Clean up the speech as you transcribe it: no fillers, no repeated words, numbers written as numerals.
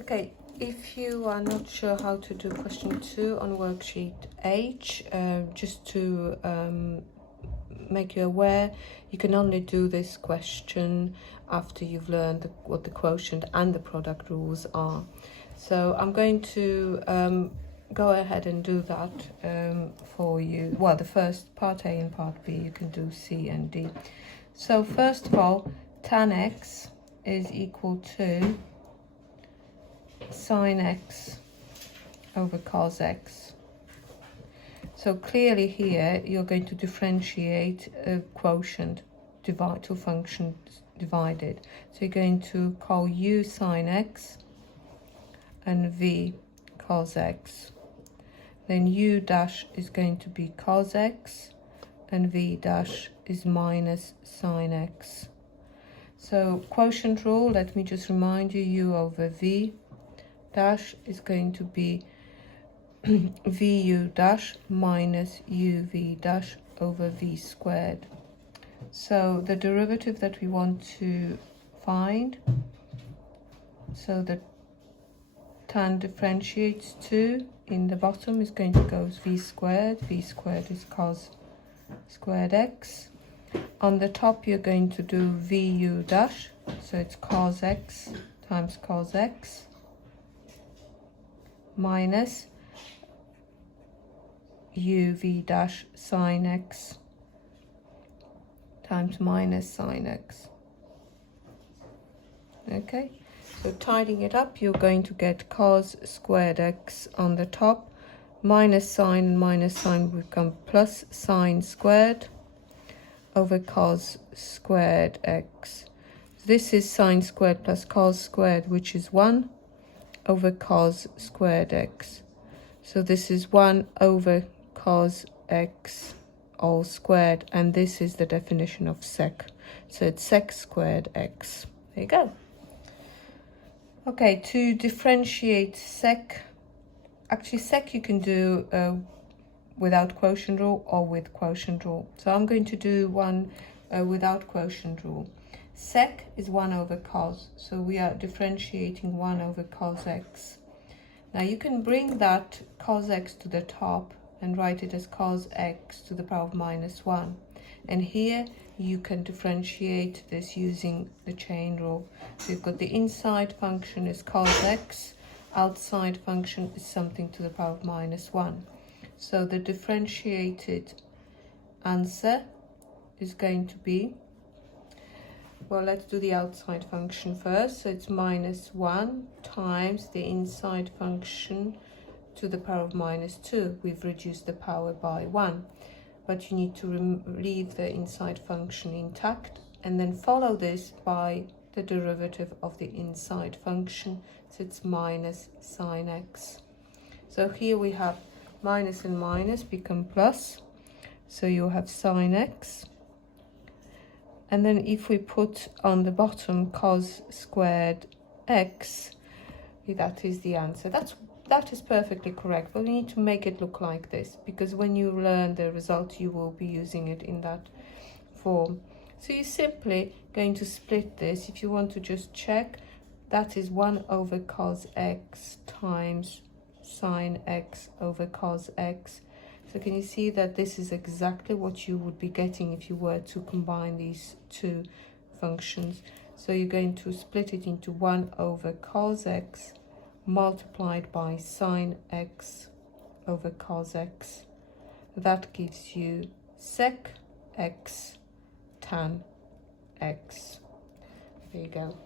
Okay, if you are not sure how to do question 2 on worksheet H, just to make you aware, you can only do this question after you've learned what the quotient and the product rules are. So I'm going to go ahead and do that for you. Well, the first part A and part B, you can do C and D. So first of all, tan x is equal to sine x over cos x. So clearly here you're going to differentiate a quotient, divide two functions divided. So you're going to call u sine x and v cos x. Then u dash is going to be cos x and v dash is minus sine x. So quotient rule, let me just remind you, u over v dash is going to be vu dash minus uv dash over v squared. So the derivative that we want to find, so the tan differentiates to, in the bottom is going to go v squared is cos squared x. On the top you're going to do vu dash, so it's cos x times cos x minus uv dash sine x times minus sine x. Okay, so tidying it up, you're going to get cos squared x on the top, minus sine and minus sine will become plus sine squared over cos squared x. This is sine squared plus cos squared, which is 1 over cos squared x. So this is 1 over cos x all squared, and this is the definition of sec. So it's sec squared x. There you go. Okay, to differentiate sec, actually sec you can do without quotient rule or with quotient rule. So I'm going to do one without quotient rule. Sec is 1 over cos, so we are differentiating 1 over cos x. Now you can bring that cos x to the top and write it as cos x to the power of minus 1. And here you can differentiate this using the chain rule. So you've got the inside function is cos x, outside function is something to the power of minus 1. So the differentiated answer is going to be, well, let's do the outside function first. So it's minus 1 times the inside function to the power of minus 2. We've reduced the power by 1. But you need to leave the inside function intact and then follow this by the derivative of the inside function. So it's minus sine x. So here we have minus and minus become plus. So you'll have sine x. And then if we put on the bottom cos squared x, that is the answer. That is perfectly correct, but we need to make it look like this, because when you learn the result, you will be using it in that form. So you're simply going to split this. If you want to just check, that is 1 over cos x times sine x over cos x. So can you see that this is exactly what you would be getting if you were to combine these two functions? So you're going to split it into 1 over cos x multiplied by sine x over cos x. That gives you sec x tan x. There you go.